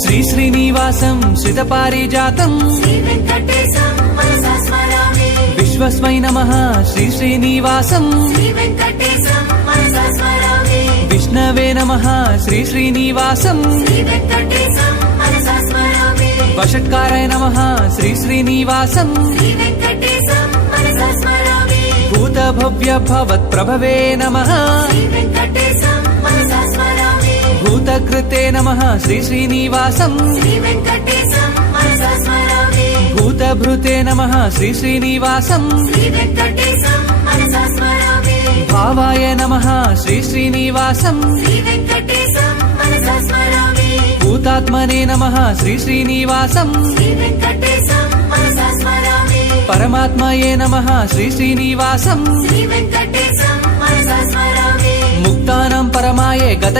శ్రీ శ్రీనివాసం శ్రితపారిజాతం శ్రీ వెంకటేశం మనసా స్మరామి విశ్వస్మై నమః శ్రీ శ్రీనివాసం శ్రీ వెంకటేశం మనసా స్మరామి విష్ణవే నమః శ్రీ శ్రీనివాసం శ్రీ వెంకటేశం మనసా స్మరామి వషట్కారాయ నమః శ్రీ శ్రీనివాసం శ్రీ వెంకటేశం మనసా స్మరామి భూతభవ్య భవత్ప్రభవే నమః శ్రీ వెంకటేశం మనసా స్మరామి భూతకృతే నమః శ్రీ శ్రీనివాసం శ్రీ వెంకటేశం మనసా స్మరామి భూతభృతే నమః శ్రీ శ్రీనివాసం శ్రీ వెంకటేశం మనసా స్మరామి భావాయ నమః శ్రీ శ్రీనివాసం శ్రీ వెంకటేశం మనసా స్మరామి భూతాత్మనే నమః శ్రీ శ్రీనివాసం శ్రీ వెంకటేశం మనసా స్మరామి పరమాత్మయే నమః శ్రీ శ్రీనివాసం శ్రీ వెంకటేశం మనసా స్మరామి ముక్తానం పరమాయే గతయే